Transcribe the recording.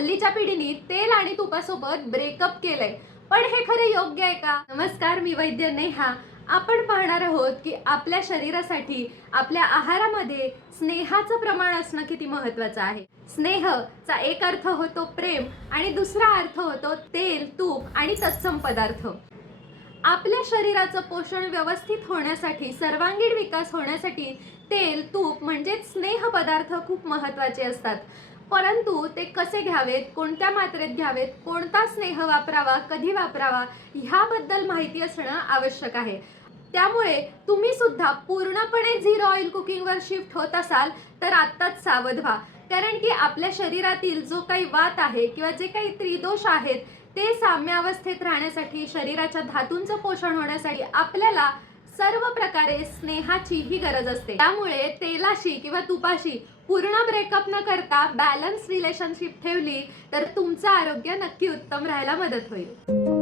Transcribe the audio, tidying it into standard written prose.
हल्लीच्या पिढीने तेल आणि तुपासोबत ब्रेकअप केलंय, पण हे खरं योग्य आहे का? नमस्कार, मी वैद्य नेहा. आपण पाहणार आहोत की आपल्या शरीरासाठी आपल्या आहारामध्ये स्नेहाचं प्रमाण असणं किती महत्वाचं आहे. स्नेहचा एक अर्थ होतो प्रेम आणि दुसरा अर्थ होतो तेल, तूप आणि तत्सम पदार्थ. आपल्या शरीराचं पोषण व्यवस्थित होण्यासाठी, सर्वांगीण विकास होण्यासाठी तेल, तूप म्हणजे स्नेह पदार्थ खूप महत्त्वाचे असतात. परंतु ते कसे घ्यावेत, कोणत्या मात्रेत घ्यावेत, कोणता स्नेह वापरावा, कधी वापरावा ह्याबद्दल माहिती असणं आवश्यक आहे. त्यामुळे तुम्ही सुद्धा पूर्णपणे झिरो ऑइल कुकिंगवर शिफ्ट होत असाल तर आत्ताच सावध व्हा. कारण की आपल्या शरीरातील जो काही वात आहे किंवा जे काही त्रिदोष आहेत ते साम्यावस्थेत राहण्यासाठी, शरीराच्या धातूंचं पोषण होण्यासाठी आपल्याला सर्व प्रकारे स्नेहाची ही गरज असते. त्यामुळे तेलाशी किंवा तुपाशी पूर्ण ब्रेकअप न करता बॅलन्स रिलेशनशिप ठेवली तर तुमचं आरोग्य नक्की उत्तम राहायला मदत होईल.